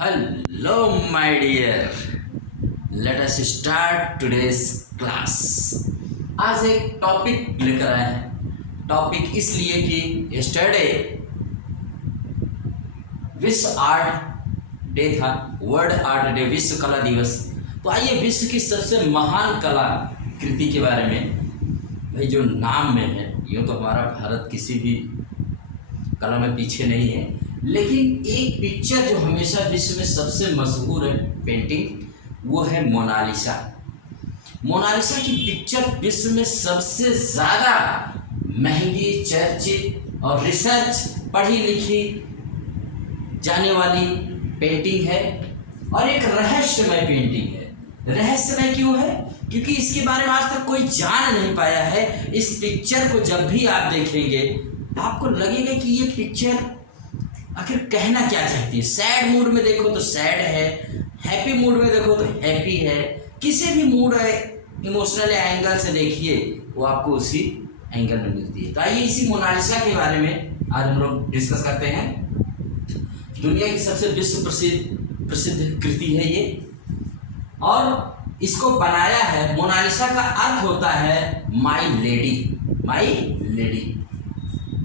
Hello, my dear. Let us start today's class. आज एक topic लेकर आए हैं। टॉपिक इसलिए कि यस्टरडे विश्व आर्ट डे था, वर्ल्ड आर्ट डे, विश्व कला दिवस। तो आइए विश्व की सबसे महान कला कृति के बारे में, भाई जो नाम में है, यूँ तो हमारा भारत किसी भी कला में पीछे नहीं है, लेकिन एक पिक्चर जो हमेशा विश्व में सबसे मशहूर है पेंटिंग, वो है मोनालिसा। मोनालिसा की पिक्चर विश्व में सबसे ज़्यादा महंगी, चर्चित और रिसर्च पढ़ी लिखी जाने वाली पेंटिंग है और एक रहस्यमय पेंटिंग है। रहस्यमय क्यों है? क्योंकि इसके बारे में आज तक कोई जान नहीं पाया है। इस पिक्चर को जब भी आप देखेंगे आपको लगेगा कि ये पिक्चर आखिर कहना क्या चाहती है। सैड मूड में देखो तो सैड है, हैप्पी मूड में देखो तो हैप्पी है, किसी भी मूड है इमोशनल एंगल से देखिए वो आपको उसी एंगल में मिलती है। तो आइए इसी मोनालिसा के बारे में आज हम लोग डिस्कस करते हैं। दुनिया की सबसे विश्व प्रसिद्ध कृति है ये, और इसको बनाया है, मोनालिसा का अर्थ होता है माई लेडी,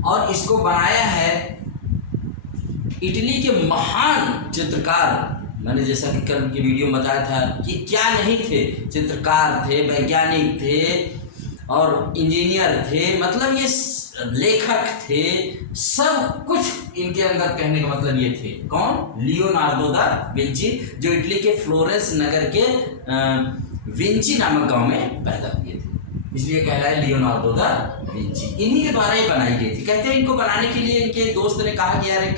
और इसको बनाया है इटली के महान चित्रकार। मैंने जैसा कि कल की वीडियो में बताया था कि क्या नहीं थे, चित्रकार थे, वैज्ञानिक थे और इंजीनियर थे, मतलब ये लेखक थे, सब कुछ इनके अंदर कहने का मतलब ये थे। कौन? लियोनार्डो दा विंची, जो इटली के फ्लोरेंस नगर के विंची नामक गांव में पैदा हुए थे, इसलिए कहलाए लियोनार्डो दा विंची। इन्हीं के द्वारा ही बनाई गई थी। कहते हैं इनको बनाने के लिए इनके दोस्त ने कहा कि यार एक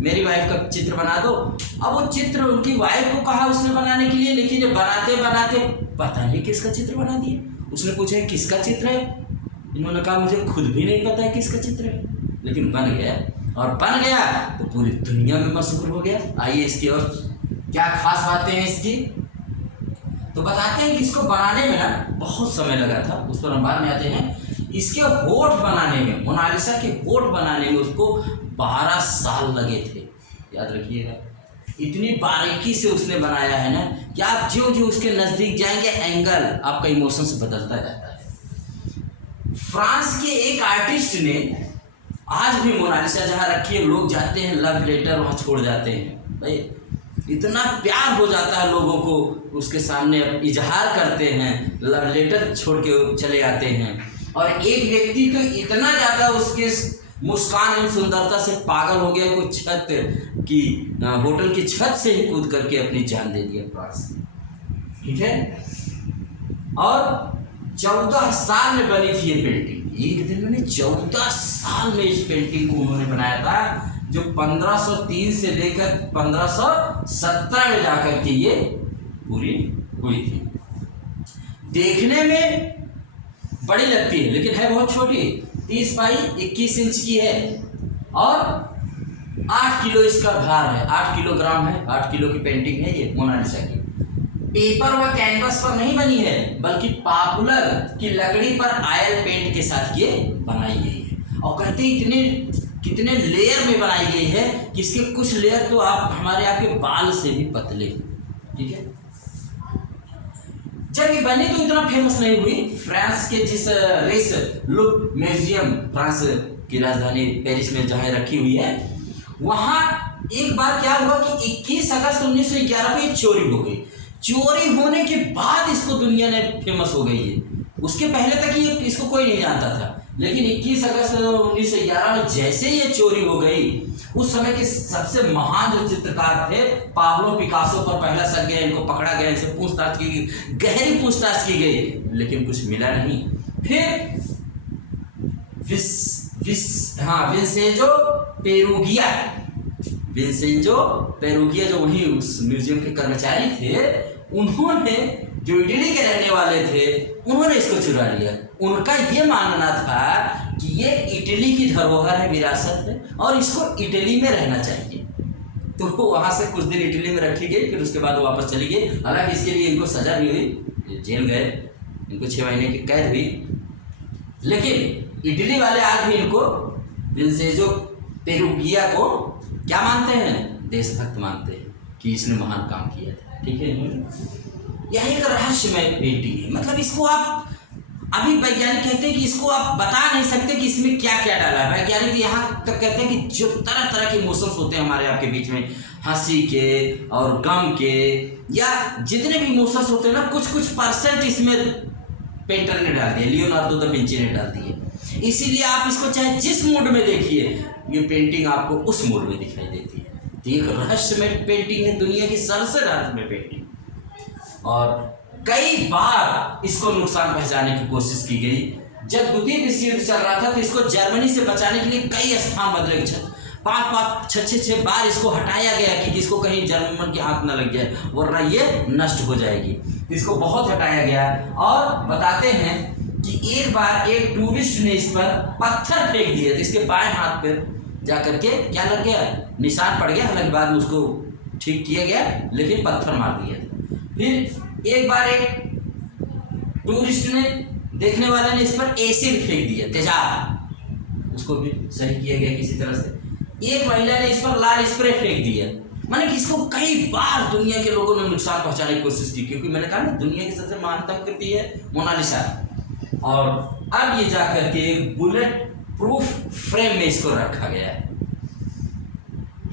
मेरी वाइफ का चित्र बना दो। अब वो चित्र उनकी वाइफ को कहा उसने बनाने के लिए, लेकिन जब बनाते बनाते पता नहीं किसका चित्र बना दिया। उसने पूछा किसका चित्र है, इन्होंने कहा मुझे खुद भी नहीं पता है किसका चित्र है, लेकिन बन गया, और बन गया तो पूरी दुनिया में मशहूर हो गया। आइए इसकी और क्या खास बातें हैं इसकी, तो बताते हैं कि इसको बनाने में ना बहुत समय लगा था, उस पर हम बाद में आते हैं। इसके होठ बनाने में, मोनालिसा के होठ बनाने में उसको 12 साल लगे थे। याद रखिएगा, इतनी बारीकी से उसने बनाया है ना कि आप जो उसके नज़दीक जाएंगे एंगल आपका इमोशन से बदलता जाता है। फ्रांस के एक आर्टिस्ट ने, आज भी मोनालिसा जहाँ रखी है लोग जाते हैं, लव लेटर वहाँ छोड़ जाते हैं। भाई इतना प्यार हो जाता है लोगों को, उसके सामने इजहार करते हैं, लव लेटर छोड़ के चले आते हैं। और एक व्यक्ति तो इतना ज़्यादा उसके मुस्कान एवं सुंदरता से पागल हो गया कि छत की, होटल की छत से ही कूद करके अपनी जान दे दिया फ्रांस में। ठीक है, और 14 साल में बनी थी ये पेंटिंग। एक दिन में 14 साल में इस पेंटिंग को उन्होंने बनाया था, जो 1503 से लेकर 1517 में जाकर के ये पूरी हुई थी। देखने में बड़ी लगती है लेकिन है बहुत छोटी, 30 बाई 21 इंच की है, और 8 किलो इसका भार है, 8 किलोग्राम है, 8 किलो की पेंटिंग है ये मोनालिसा की। पेपर व कैनवस पर नहीं बनी है, बल्कि पॉपुलर की लकड़ी पर ऑयल पेंट के साथ ये बनाई गई है। और कहते हैं कितने लेयर में बनाई गई है कि इसके कुछ लेयर तो आप हमारे आपके बाल से भी पतले। ठीक है, जब ये बनी तो इतना फेमस नहीं हुई। फ्रांस के जिस रेस लुक म्यूजियम, फ्रांस की राजधानी पेरिस में जहाँ रखी हुई है, वहाँ एक बार क्या हुआ कि 21 अगस्त 1911 को ये चोरी हो गई। चोरी होने के बाद इसको दुनिया ने फेमस हो गई है, उसके पहले तक ये इसको कोई नहीं जानता था। लेकिन 21 अगस्त 1911 में जैसे ये चोरी हो गई, उस समय के सबसे महान जो चित्रकार थे पाब्लो पिकासो पर पहला शक गया, इनको पकड़ा गया, इनसे पूछताछ की गई, गहरी पूछताछ की गई, लेकिन कुछ मिला नहीं। फिर विंसेंजो पेरुगिया जो वही उस म्यूजियम के कर्मचारी थे, उन्होंने, जो इटली के रहने वाले थे, उन्होंने इसको चुरा लिया। उनका ये मानना था कि ये इटली की धरोहर है, विरासत है, और इसको इटली में रहना चाहिए। तो वहाँ से कुछ दिन इटली में रखी गई, फिर उसके बाद वापस चली गई। हालांकि इसके लिए इनको सजा भी हुई, जेल गए, इनको 6 महीने की कैद हुई, लेकिन इटली वाले आज भी इनको विंसेंजो पेरुगिया को क्या मानते हैं? देशभक्त मानते हैं कि इसने महान काम किया था। ठीक है, यह एक रहस्यमय पेंटिंग है। मतलब इसको आप, अभी वैज्ञानिक कहते हैं कि इसको आप बता नहीं सकते कि इसमें क्या क्या डाला है। वैज्ञानिक यहाँ तक कहते हैं कि जो तरह तरह के इमोशंस होते हैं हमारे आपके बीच में, हंसी के और गम के, या जितने भी इमोशंस होते हैं ना, कुछ परसेंट इसमें पेंटर ने डाल दिए, लियोनार्डो दा विंची ने डाल दिए। इसीलिए आप इसको चाहे जिस मूड में देखिए, ये पेंटिंग आपको उस मूड में दिखाई देती है। तो एक रहस्यमय पेंटिंग है, दुनिया की सबसे रहस्यमय पेंटिंग। और कई बार इसको नुकसान पहुंचाने की कोशिश की गई। जब द्वितीय विश्व युद्ध चल रहा था तो इसको जर्मनी से बचाने के लिए कई स्थान बदले गए, 5-6 बार इसको हटाया गया कि इसको कहीं जर्मन के हाथ न लग जाए वरना ये नष्ट हो जाएगी। इसको बहुत हटाया गया। और बताते हैं कि एक बार एक टूरिस्ट ने इस पर पत्थर फेंक दिए, तो इसके बाएं हाथ पर जाकर के क्या लग गया, निशान पड़ गया। हालांकि बाद में उसको ठीक किया गया, लेकिन पत्थर मार दिया। फिर एक बार एक टूरिस्ट ने, देखने वाले ने इस पर एसिड फेंक दिया, तेजाब, उसको भी सही किया गया किसी तरह से। एक महिला ने इस पर लाल स्प्रे फेंक दिया। मैंने कि इसको कई बार दुनिया के लोगों ने नुकसान पहुंचाने की कोशिश की, क्योंकि मैंने कहा ना दुनिया की सबसे महानतम कृति है मोनालिसा। और अब ये जाकर के एक बुलेट प्रूफ फ्रेम में इसको रखा गया है।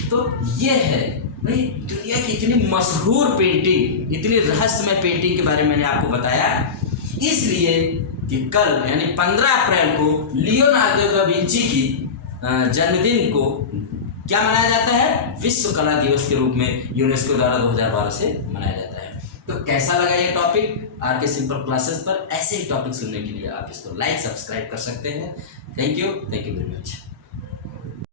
तो ये है भाई दुनिया की इतनी मशहूर पेंटिंग, इतनी रहस्यमय पेंटिंग के बारे में मैंने आपको बताया, इसलिए कि कल यानी 15 अप्रैल को लियोनार्डो दा विंची की जन्मदिन को क्या मनाया जाता है, विश्व कला दिवस के रूप में यूनेस्को द्वारा 2012 से मनाया जाता है। तो कैसा लगा ये टॉपिक आर के सिंपल क्लासेस पर? ऐसे ही टॉपिक सुनने के लिए आप इसको लाइक सब्सक्राइब कर सकते हैं। Thank you very much.